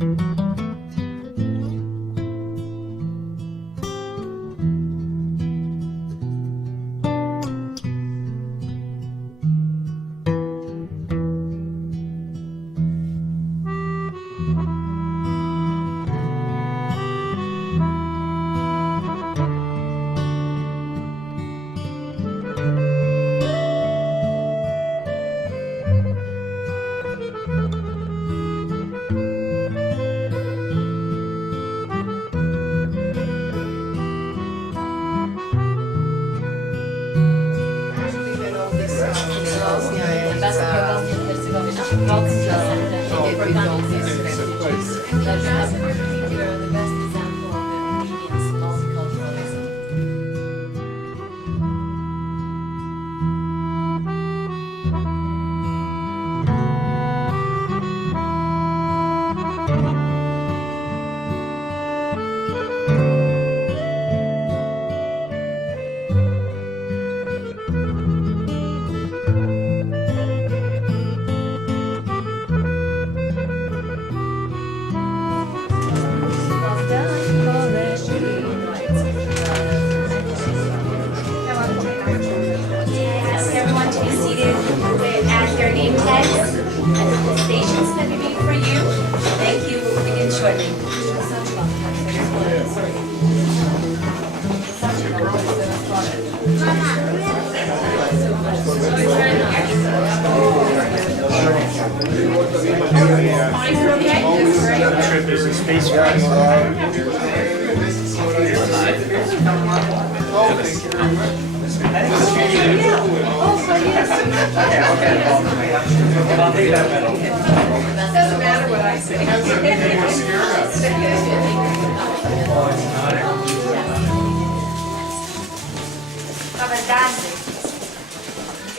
Good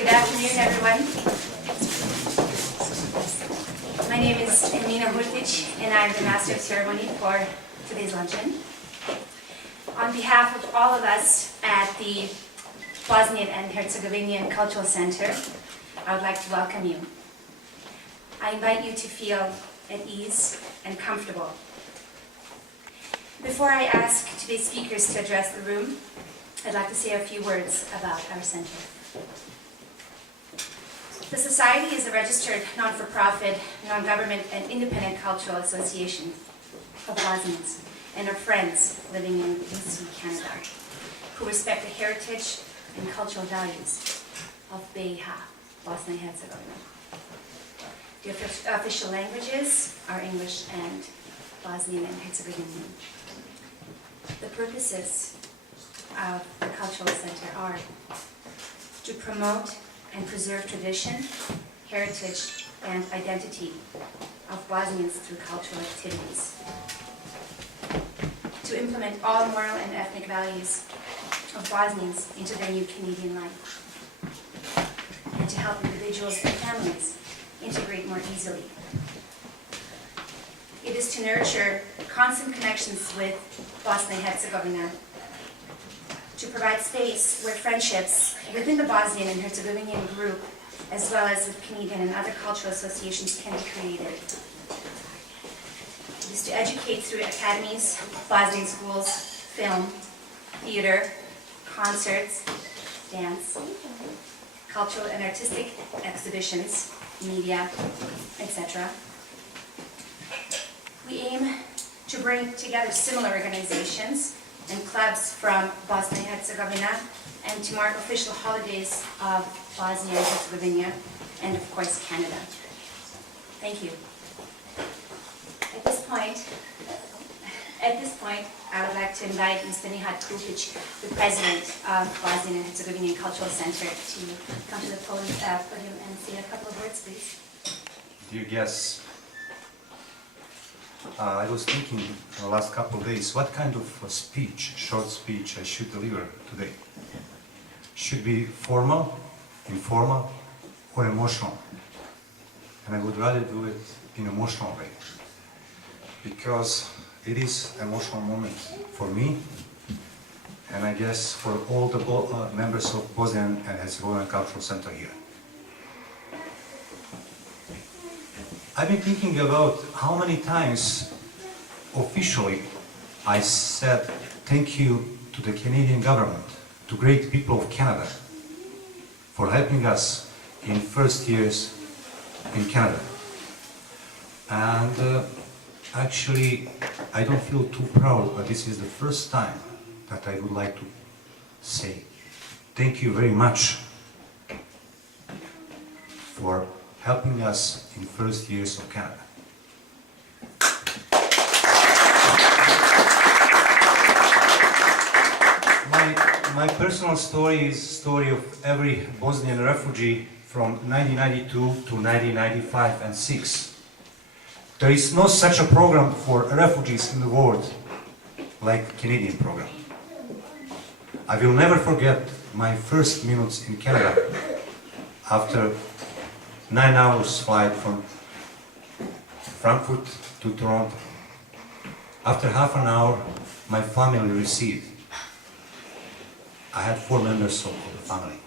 afternoon, everyone. My name is and I'm the Master of Ceremony for today's luncheon. On behalf of all of us at the Bosnian and Hercegovinian Cultural Center, I would like to welcome you. I invite you to feel at ease and comfortable. Before I ask today's speakers to address the room, I'd like to say a few words about our center. The Society is a registered non-for-profit, non-government and independent cultural association of Bosnians and our friends living in BC, Canada, who respect the heritage and cultural values of BiH, Bosnia and Hercegovina. The official languages are English and Bosnian and Herzegovinian. The purposes of the Cultural Center are to promote and preserve tradition, heritage, and identity of Bosnians through cultural activities, to implement all moral and ethnic values of Bosnians into their new Canadian life, and to help individuals and families integrate more easily. It is to nurture constant connections with Bosnia and Herzegovina, to provide space where friendships within the Bosnian and Herzegovinian group, as well as with Canadian and other cultural associations, can be created. It is to educate through academies, Bosnian schools, film, theater, concerts, dance, cultural and artistic exhibitions, media, etc. We aim to bring together similar organizations and clubs from Bosnia and Herzegovina and to mark official holidays of Bosnia and Herzegovina and of course Canada. Thank you. At this point, I would like to invite Mr. Nihat Krupic, the president of Bosnian and Herzegovinian Cultural Center, to come to the podium and say a couple of words, please. Dear guests, I was thinking the last couple of days, what kind of a speech, short speech, I should deliver today. Should be formal, informal, or emotional. And I would rather do it in an emotional way. Because it is an emotional moment for me, and I guess for all the members of Bosnian and Herzegovina Cultural Center here. I've been thinking about how many times officially I said thank you to the Canadian government, to great people of Canada, for helping us in first years in Canada. And actually, I don't feel too proud, but this is the first time that I would like to say thank you very much for helping us in first years of Canada. My personal story is the story of every Bosnian refugee from 1992 to 1995 and 6. There is no such a program for refugees in the world like Canadian program. I will never forget my first minutes in Canada after 9 hours flight from Frankfurt to Toronto. After half an hour, my family received. I had 4 members of the family.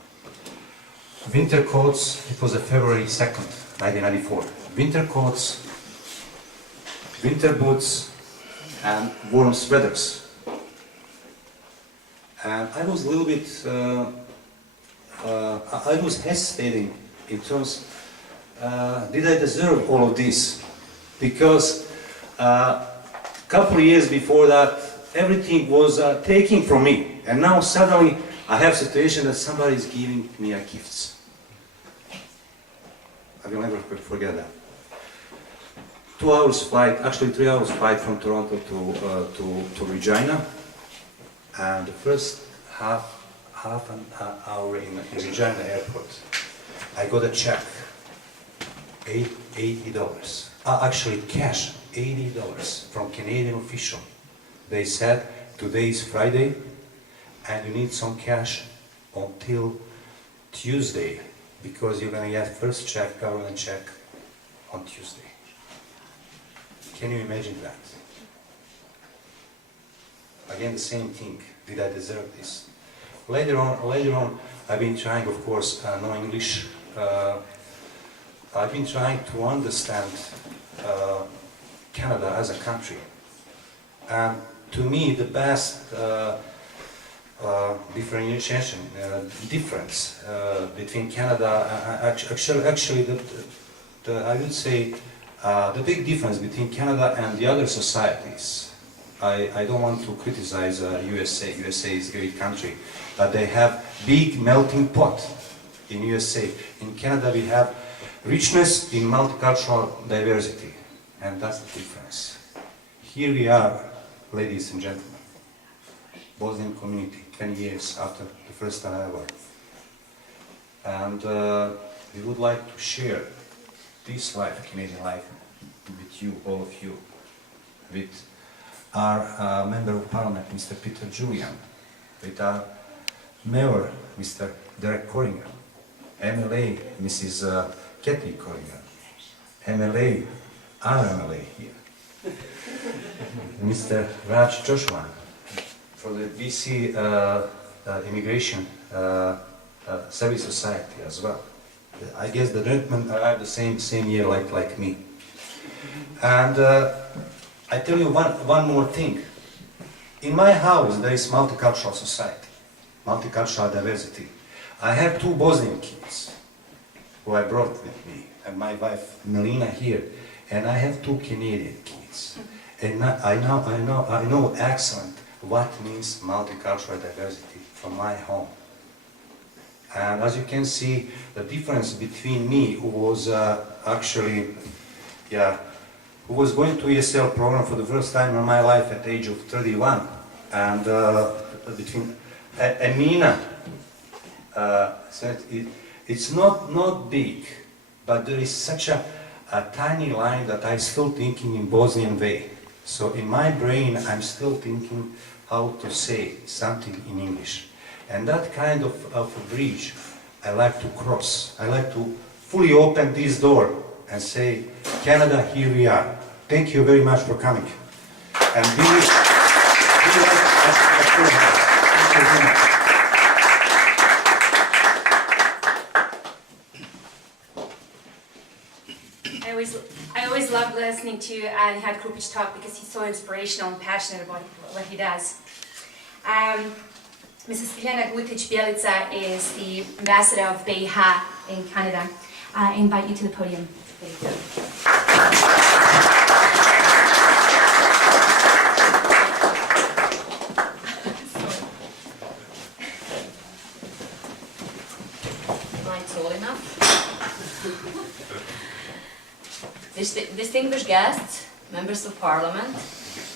Winter coats, it was February 2nd, 1994. Winter coats, winter boots, and warm sweaters. And I was a little bit, I was hesitating in terms, did I deserve all of this? Because a couple of years before that, everything was taken from me. And now suddenly I have a situation that somebody is giving me gifts. I will never forget that. 2 hours flight, actually 3 hours flight from Toronto to Regina. And the first half an hour in Regina airport, I got a check, $80. Actually cash, $80 from Canadian official. They said, today is Friday, and you need some cash until Tuesday, because you're going to get first check, government check, on Tuesday. Can you imagine that? Again, the same thing. Did I deserve this? Later on, I've been trying, of course, no English. I've been trying to understand Canada as a country. And to me, the best differentiation, difference between Canada, actually, I would say the big difference between Canada and the other societies. I don't want to criticize USA. USA is a great country, but they have big melting pot in USA. In Canada, we have richness in multicultural diversity, and that's the difference. Here we are, ladies and gentlemen, Bosnian community, 20 years after the first time ever. And we would like to share this life, Canadian life, with you, all of you, with our Member of Parliament, Mr. Peter Julian, with our Mayor, Mr. Derek Corrigan, MLA, Mrs. Kathy Corrigan, MLA, our MLA here, Mr. Raj Joshua, for the BC Immigration Service Society as well. I guess the gentlemen arrived the same year like me. And I tell you one more thing. In my house there is multicultural society, multicultural diversity. I have 2 Bosnian kids who I brought with me, and my wife Melina here, and I have 2 Canadian kids. And I know excellent what means multicultural diversity from my home. And as you can see, the difference between me, who was who was going to ESL program for the first time in my life at the age of 31, and between Nina, it's not big, but there is such a tiny line that I'm still thinking in Bosnian way. So in my brain, I'm still thinking how to say something in English. And that kind of a bridge I like to cross. I like to fully open this door and say, Canada, here we are. Thank you very much for coming. And be like a full house. Thank you very much. I loved listening to Had Krupic talk because he's so inspirational and passionate about what he does. Mrs. Biljana Gutic-Bjelica is the ambassador of BiH in Canada. I invite you to the podium. Tall enough. Distinguished guests, members of parliament,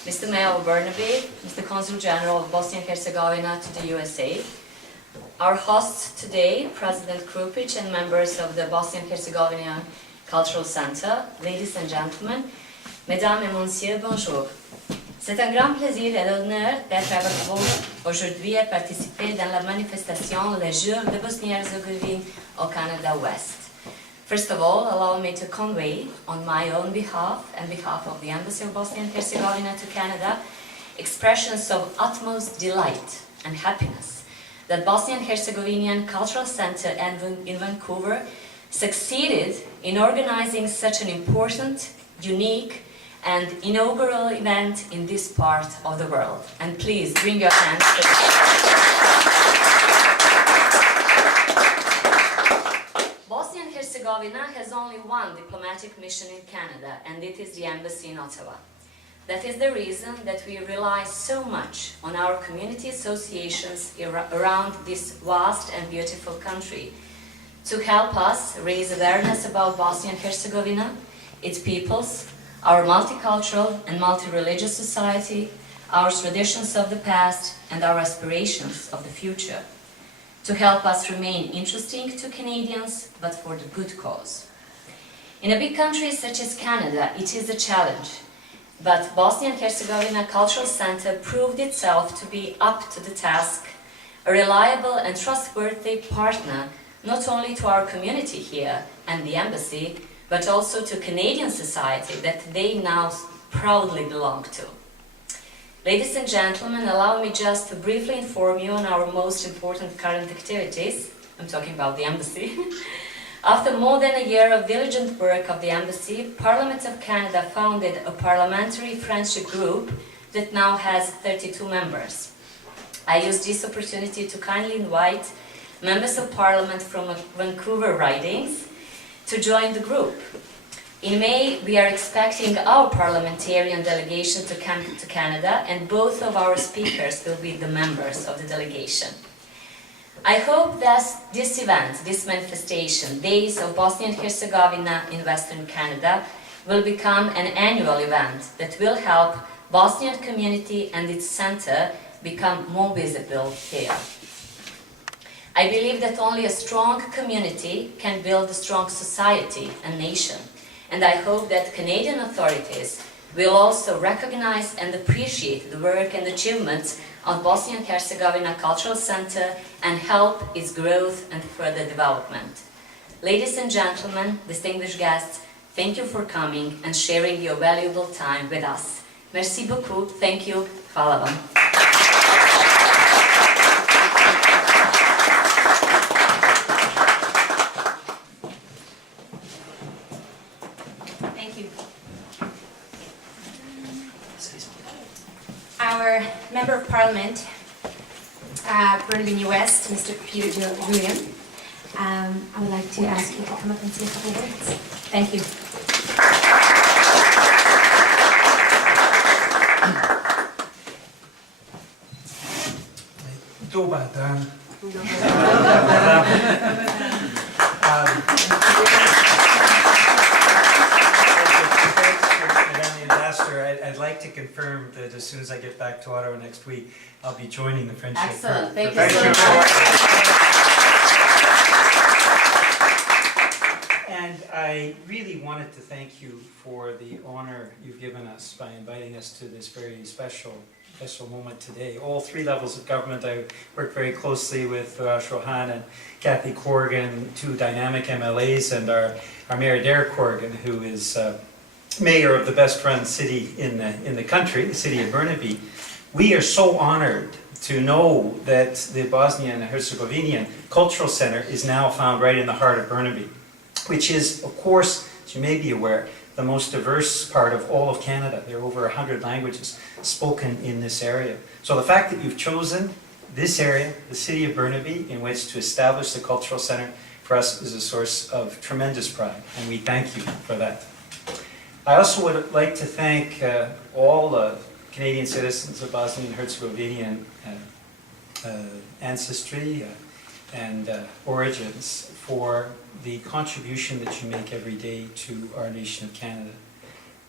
Mr. Mayor of Burnaby, Mr. Consul General of Bosnia and Herzegovina to the USA, our hosts today, President Krupic and members of the Bosnia and Herzegovina Cultural Center, ladies and gentlemen, mesdames et messieurs, bonjour. C'est un grand plaisir et l'honneur d'être avec vous aujourd'hui et participer dans la manifestation Le Jour de Bosnie-Herzégovine au Canada Ouest. First of all, allow me to convey, on my own behalf and behalf of the Embassy of Bosnia and Herzegovina to Canada, expressions of utmost delight and happiness that Bosnian Herzegovinian Cultural Center in Vancouver succeeded in organizing such an important, unique, and inaugural event in this part of the world. And please bring your hands to Bosnia and Herzegovina has only one diplomatic mission in Canada, and it is the embassy in Ottawa. That is the reason that we rely so much on our community associations around this vast and beautiful country to help us raise awareness about Bosnia and Herzegovina, its peoples, our multicultural and multi-religious society, our traditions of the past, and our aspirations of the future, to help us remain interesting to Canadians, but for the good cause. In a big country such as Canada, it is a challenge, but Bosnia and Herzegovina Cultural Center proved itself to be up to the task, a reliable and trustworthy partner, not only to our community here and the embassy, but also to Canadian society that they now proudly belong to. Ladies and gentlemen, allow me just to briefly inform you on our most important current activities. I'm talking about the embassy. After more than a year of diligent work of the embassy, Parliament of Canada founded a parliamentary friendship group that now has 32 members. I use this opportunity to kindly invite members of Parliament from Vancouver ridings to join the group. In May, we are expecting our parliamentarian delegation to come to Canada, and both of our speakers will be the members of the delegation. I hope that this event, this manifestation, Days of Bosnia and Herzegovina in Western Canada, will become an annual event that will help Bosnian community and its center become more visible here. I believe that only a strong community can build a strong society and nation, and I hope that Canadian authorities will also recognize and appreciate the work and achievements of Bosnia and Herzegovina Cultural Center and help its growth and further development. Ladies and gentlemen, distinguished guests, thank you for coming and sharing your valuable time with us. Merci beaucoup, thank you, hvala vam. Our Member of Parliament, Burnaby West, Mr. Peter Julian. I would like to ask you to come up and say a couple words. Thank you. Dobar dan. I'd like to confirm that as soon as I get back to Ottawa next week, I'll be joining the friendship. Excellent, thank you so much. And I really wanted to thank you for the honor you've given us by inviting us to this very special moment today. All three levels of government. I work very closely with Rohan and Kathy Corrigan, two dynamic MLAs, and our Mayor Derek Corrigan, who is mayor of the best run city in the country, the city of Burnaby. We are so honored to know that the Bosnian and Herzegovinian Cultural Center is now found right in the heart of Burnaby, which is, of course, as you may be aware, the most diverse part of all of Canada. There are over 100 languages spoken in this area. So the fact that you've chosen this area, the city of Burnaby, in which to establish the cultural centre, for us is a source of tremendous pride, and we thank you for that. I also would like to thank all Canadian citizens of Bosnian and Herzegovinian ancestry and origins for the contribution that you make every day to our nation of Canada.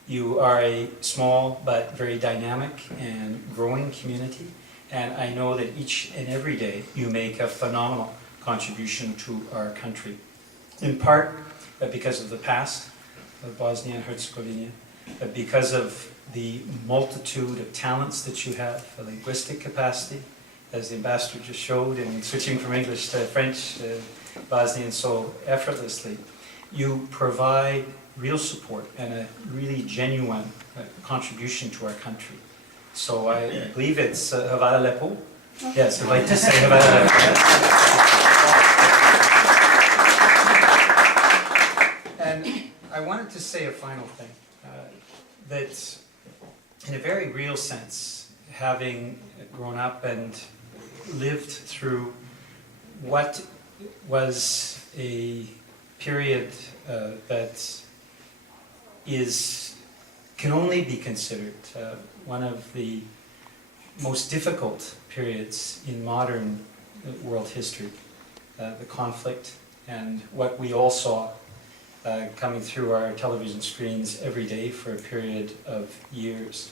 You are a small but very dynamic and growing community, and I know that each and every day you make a phenomenal contribution to our country. In part because of the past of Bosnia and Herzegovina, because of the multitude of talents that you have, a linguistic capacity, as the ambassador just showed, in switching from English to French, Bosnian so effortlessly. You provide real support and a really genuine contribution to our country. So I believe it's Hvala Lepo. Yes, I'd like to say Hvala Lepo. And I wanted to say a final thing, that in a very real sense, having grown up and lived through what was a period that can only be considered one of the most difficult periods in modern world history, the conflict and what we all saw coming through our television screens every day for a period of years.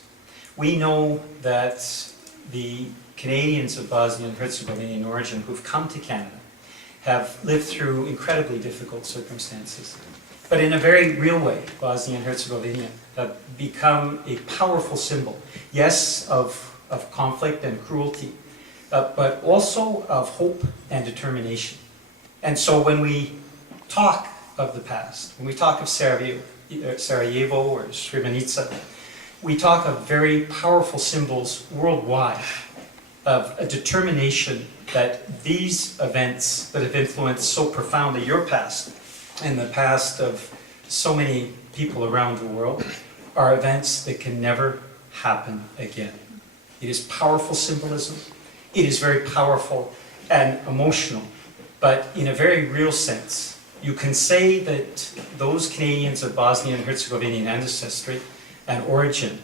We know that the Canadians of Bosnian and Herzegovinian origin who've come to Canada have lived through incredibly difficult circumstances. But in a very real way, Bosnia and Herzegovina have become a powerful symbol, yes, of conflict and cruelty, but also of hope and determination. And so when we talk of the past, when we talk of Sarajevo or Srebrenica, we talk of very powerful symbols worldwide of a determination that these events that have influenced so profoundly your past and the past of so many people around the world are events that can never happen again. It is powerful symbolism. It is very powerful and emotional. But in a very real sense, you can say that those Canadians of Bosnian and Herzegovinian ancestry and origin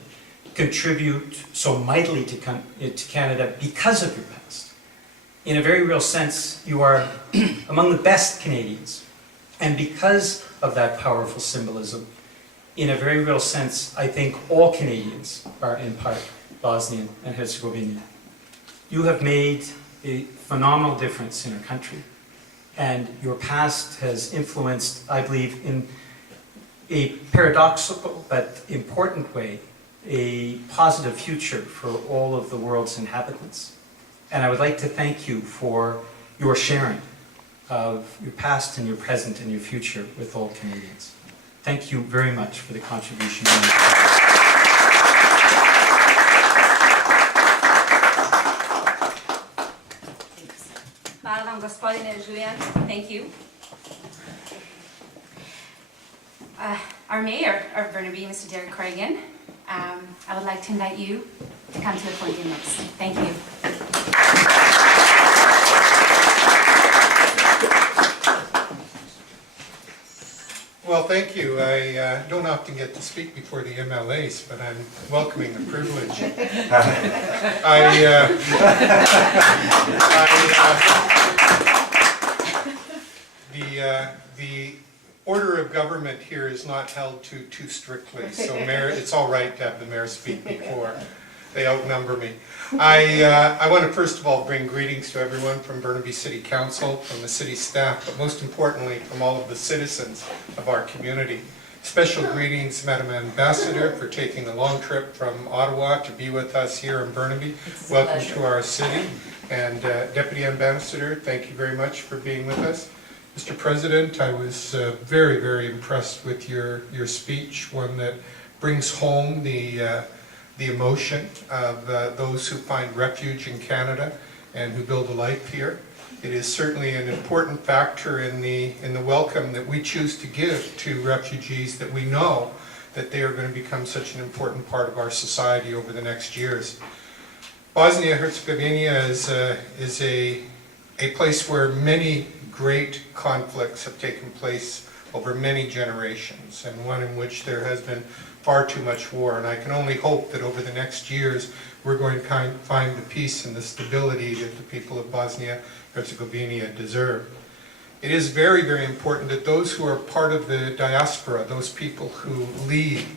contribute so mightily to Canada because of your past. In a very real sense, you are among the best Canadians. And because of that powerful symbolism, in a very real sense, I think all Canadians are in part Bosnian and Herzegovinian. You have made a phenomenal difference in our country, and your past has influenced, I believe, in a paradoxical but important way, a positive future for all of the world's inhabitants. And I would like to thank you for your sharing of your past and your present and your future with all Canadians. Thank you very much for the contribution. Hvala vam, gospodine Julian. Thank you. Our mayor of Burnaby, Mr. Derek Corrigan, I would like to invite you to come to the podium next. Thank you. Well, thank you. I don't often get to speak before the MLAs, but I'm welcoming the privilege. The order of government here is not held to too strictly, so Mayor, it's all right to have the mayor speak before they outnumber me. I want to first of all bring greetings to everyone from Burnaby City Council, from the city staff, but most importantly from all of the citizens of our community. Special greetings, Madam Ambassador, for taking a long trip from Ottawa to be with us here in Burnaby. Welcome to our city. And Deputy Ambassador, thank you very much for being with us. Mr. President, I was very, very impressed with your speech, one that brings home the emotion of those who find refuge in Canada and who build a life here. It is certainly an important factor in the welcome that we choose to give to refugees that we know that they are going to become such an important part of our society over the next years. Bosnia-Herzegovina is a place where many great conflicts have taken place over many generations, and one in which there has been far too much war. And I can only hope that over the next years we're going to find the peace and the stability that the people of Bosnia-Herzegovina deserve. It is very, very important that those who are part of the diaspora, those people who leave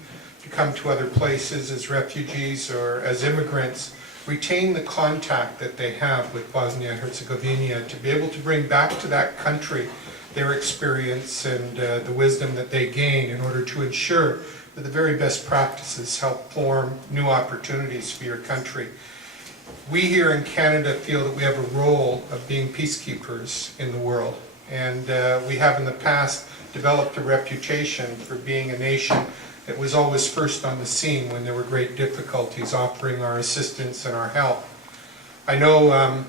to come to other places as refugees or as immigrants, retain the contact that they have with Bosnia-Herzegovina, to be able to bring back to that country their experience and the wisdom that they gain in order to ensure that the very best practices help form new opportunities for your country. We here in Canada feel that we have a role of being peacekeepers in the world, and we have in the past developed a reputation for being a nation that was always first on the scene when there were great difficulties, offering our assistance and our help. I know,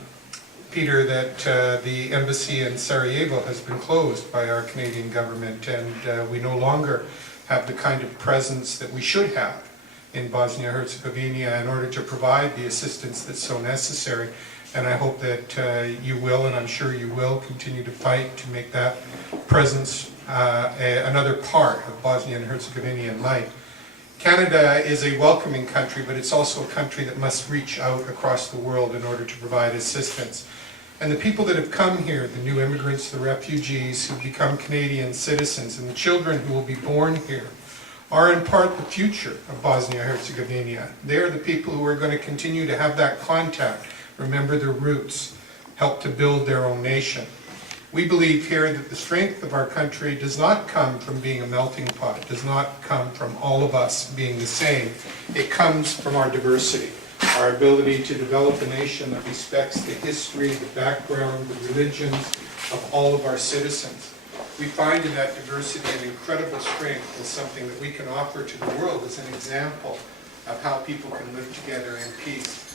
Peter, that the embassy in Sarajevo has been closed by our Canadian government, and we no longer have the kind of presence that we should have in Bosnia-Herzegovina in order to provide the assistance that's so necessary. And I hope that you will, and I'm sure you will, continue to fight to make that presence another part of Bosnia and Herzegovina in life. Canada is a welcoming country, but it's also a country that must reach out across the world in order to provide assistance. And the people that have come here, the new immigrants, the refugees who become Canadian citizens, and the children who will be born here, are in part the future of Bosnia-Herzegovina. They are the people who are going to continue to have that contact, remember their roots, help to build their own nation. We believe here that the strength of our country does not come from being a melting pot, does not come from all of us being the same. It comes from our diversity, our ability to develop a nation that respects the history, the background, the religions of all of our citizens. We find in that diversity an incredible strength and something that we can offer to the world as an example of how people can live together in peace.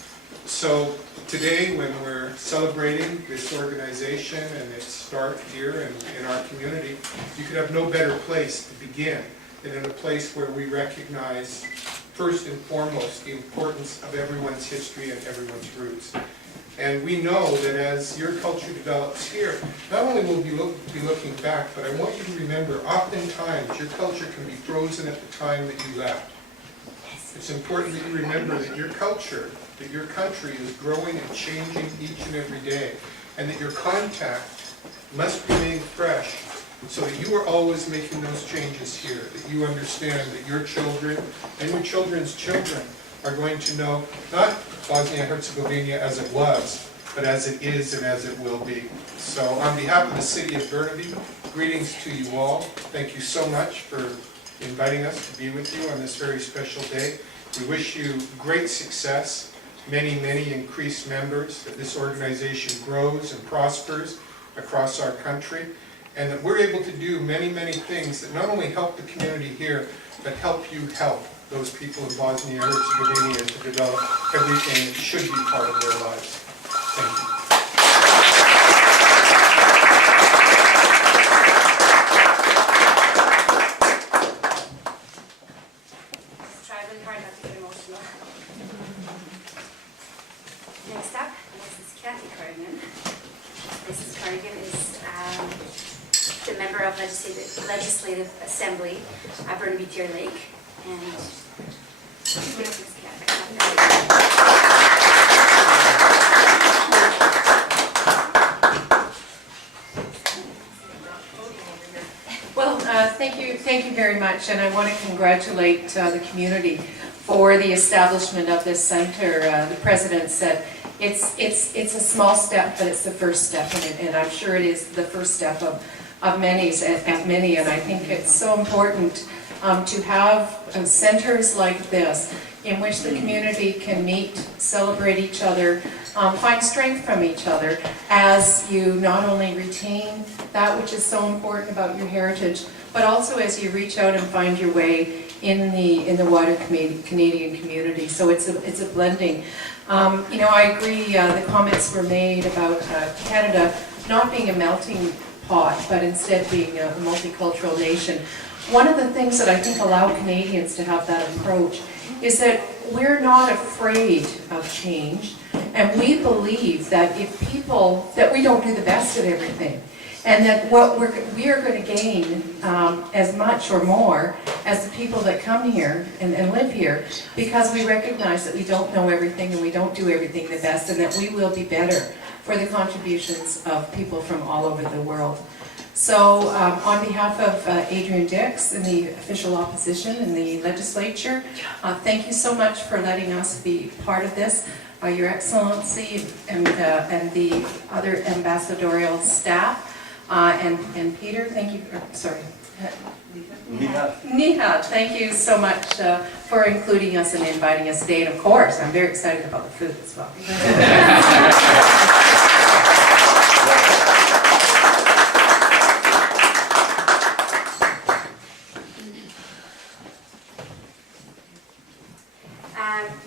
So today, when we're celebrating this organization and its start here in our community, you could have no better place to begin than in a place where we recognize first and foremost the importance of everyone's history and everyone's roots. And we know that as your culture develops here, not only will you be looking back, but I want you to remember, oftentimes your culture can be frozen at the time that you left. It's important that you remember that your culture, that your country is growing and changing each and every day, and that your contact must remain fresh, so that you are always making those changes here, that you understand that your children and your children's children are going to know not Bosnia-Herzegovina as it was, but as it is and as it will be. So on behalf of the City of Burnaby, greetings to you all. Thank you so much for inviting us to be with you on this very special day. We wish you great success, many, many increased members, that this organization grows and prospers across our country, and that we're able to do many, many things that not only help the community here, but help you help those people in Bosnia and Herzegovina to develop everything that should be part of their lives. Thank you. Just try really hard not to get emotional. Next up, this is Kathy Cardigan. Mrs. Cardigan is the member of Legislative Assembly at Burnaby Deer Lake. And well, thank you very much, and I want to congratulate the community for the establishment of this center. The president said it's a small step, but it's the first step, and I'm sure it is the first step of many, and I think it's so important to have centers like this in which the community can meet, celebrate each other, find strength from each other as you not only retain that which is so important about your heritage, but also as you reach out and find your way in the wider Canadian community. So it's a blending. You know, I agree. The comments were made about Canada not being a melting pot, but instead being a multicultural nation. one of the things that I think allow Canadians to have that approach is that we're not afraid of change, and we believe that if people, that we don't do the best at everything, and that what we are going to gain as much or more as the people that come here and live here, because we recognize that we don't know everything and we don't do everything the best, and that we will be better for the contributions of people from all over the world. So on behalf of Adrian Dix and the official opposition and the legislature, thank you so much for letting us be part of this. Your Excellency and the other ambassadorial staff, and Peter, thank you, sorry. Nihad, thank you so much for including us and inviting us today. And of course, I'm very excited about the food as well.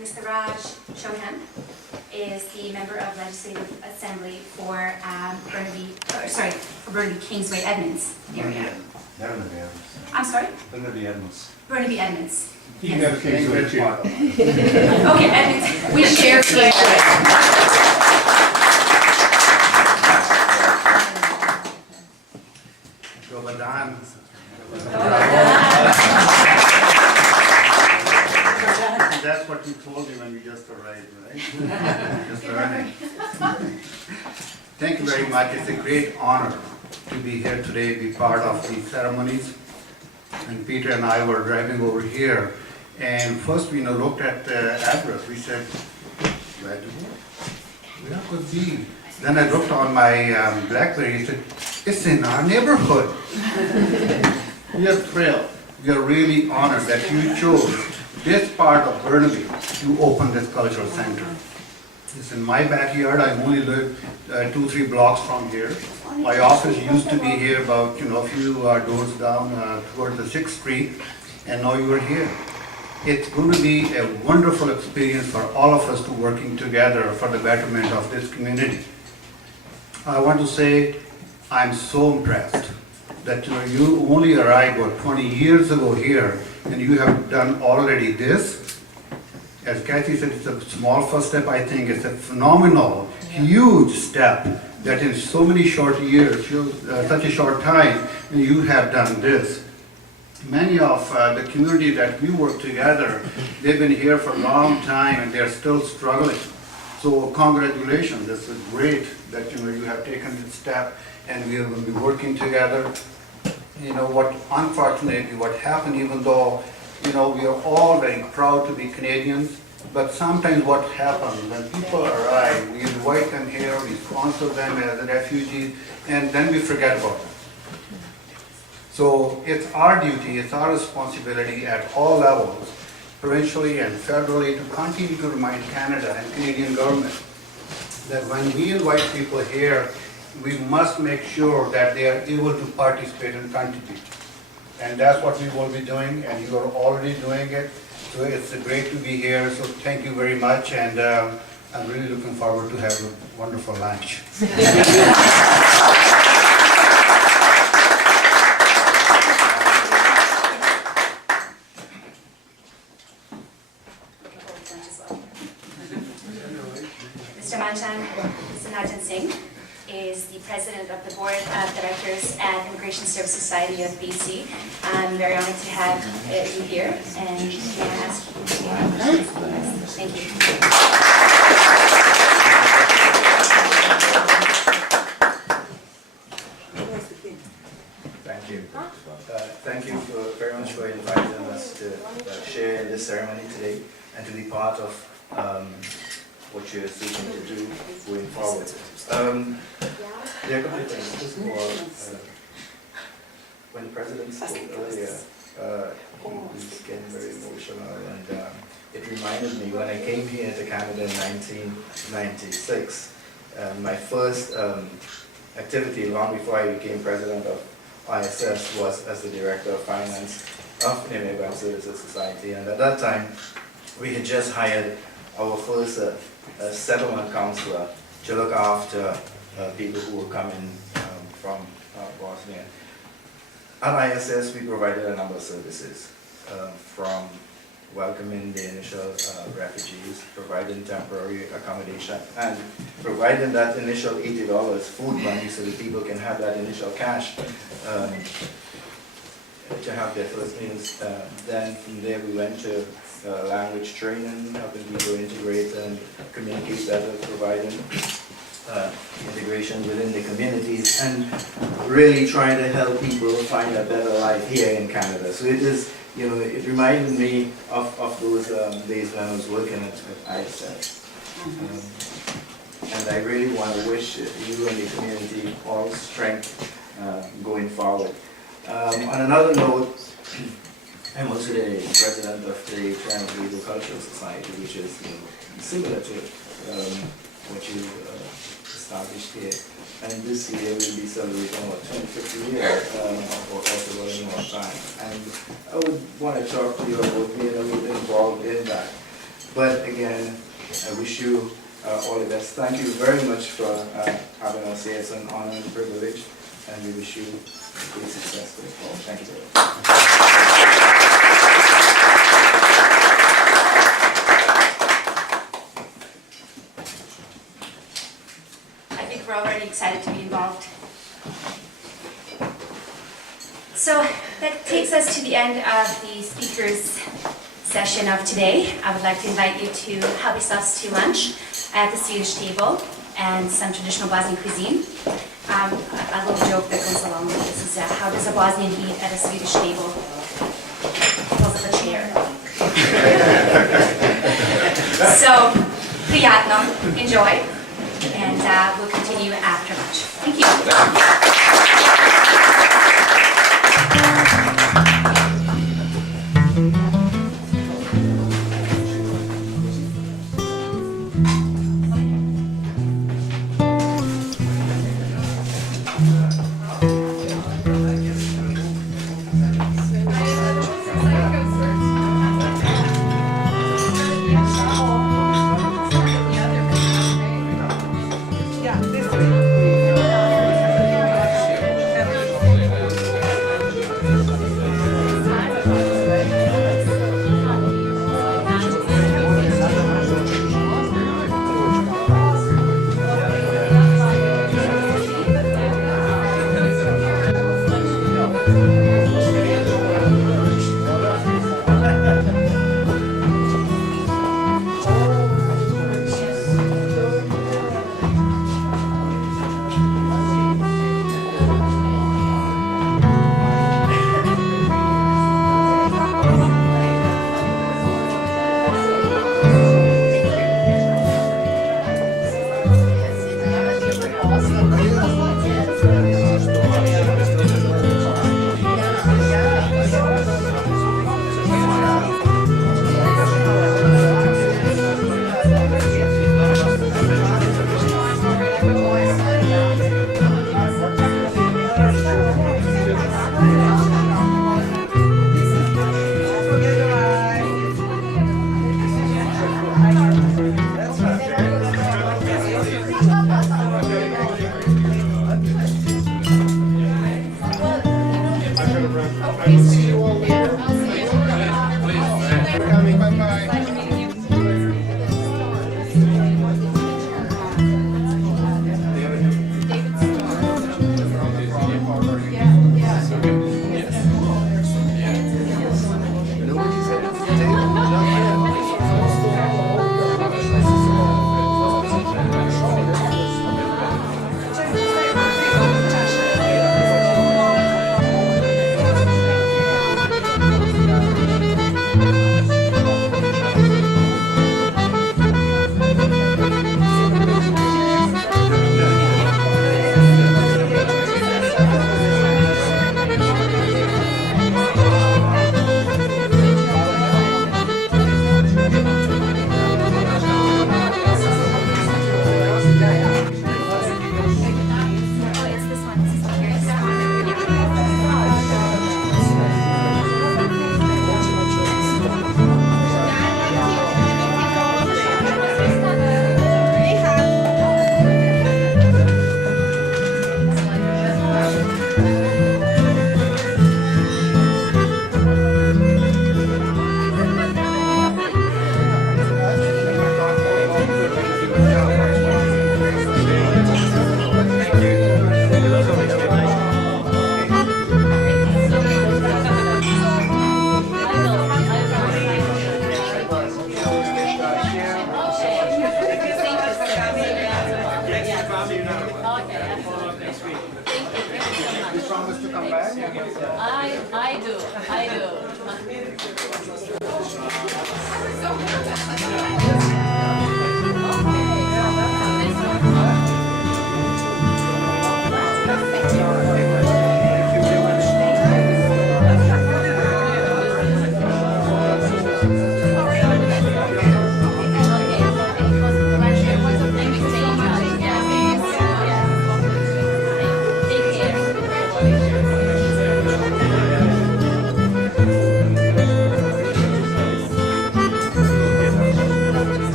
Mr. Raj Chauhan is the member of Legislative Assembly for Burnaby Kingsway Edmonds area. I'm sorry? Burnaby Edmonds. Burnaby Edmonds. You got a Kingsway too. Okay, Edmonds. We share Kingsway. That's what you told me when you just arrived, right? Just arriving. Thank you very much. It's a great honor to be here today, be part of the ceremonies. And Peter and I were driving over here, and first we looked at the address. We said, where to go? Where could be? Then I looked on my BlackBerry and said, it's in our neighborhood. We are thrilled. We are really honored that you chose this part of Burnaby to open this cultural center. It's in my backyard. I only live 2-3 blocks from here. My office used to be here about a few doors down towards the 6th Street, and now you are here. It's going to be a wonderful experience for all of us to working together for the betterment of this community. I want to say I'm so impressed that you only arrived 20 years ago here, and you have done already this. As Kathy said, it's a small first step. I think it's a phenomenal, huge step that in so many short years, such a short time, you have done this. Many of the community that we work together, they've been here for a long time and they're still struggling. So congratulations, it's great that you have taken this step and we are going to be working together. Unfortunately, what happened, even though we are all very proud to be Canadians, but sometimes what happens when people arrive, we invite them here, we sponsor them as refugees, and then we forget about them. So it's our duty, it's our responsibility at all levels, provincially and federally, to continue to remind Canada and Canadian government that when we invite people here, we must make sure that they are able to participate and contribute. And that's what we will be doing, and you are already doing it. So it's great to be here, so thank you very much, and I'm really looking forward to have a wonderful lunch. Mr. Manchan Singh is the president of the board of directors at Immigration Service Society of BC. I'm very honored to have you here, and may I ask you to thank you. Thank you. Thank you very much for inviting us to share in this ceremony today and to be part of what you're seeking to do going forward. There are a couple of things. First of all, when the President spoke earlier, he was getting very emotional, and it reminded me when I came here to Canada in 1996, my first activity long before I became President of ISS was as the Director of Finance of the Immigrant Services Society, and at that time we had just hired our first settlement counselor to look after people who were coming from Bosnia. At ISS, we provided a number of services, from welcoming the initial refugees, providing temporary accommodation, and providing that initial $80 food money so that people can have that initial cash to have their first meals. Then from there we went to language training, helping people integrate and communicate better, providing integration within the communities, and really trying to help people find a better life here in Canada. So it is, you know, it reminded me of those days when I was working at ISS. And I really want to wish you and the community all strength going forward. On another note, I'm also the president of the Toronto Cultural Society, which is, you know, similar to what you established here. And this year we'll be celebrating our 25th year for Festival in our time. And I would want to talk to you about being a little involved in that. But again, I wish you all the best. Thank you very much for having us here. It's an honor and privilege, and we wish you great success going forward. Thank you very much. We're already excited to be involved. So that takes us to the end of the speakers session of today. I would like to invite you to help yourselves to lunch at the Swedish table and some traditional Bosnian cuisine. A little joke that goes along with this is how does a Bosnian eat at a Swedish table? Pulls up a chair. So, prijatno, enjoy. And we'll continue after lunch. Thank you.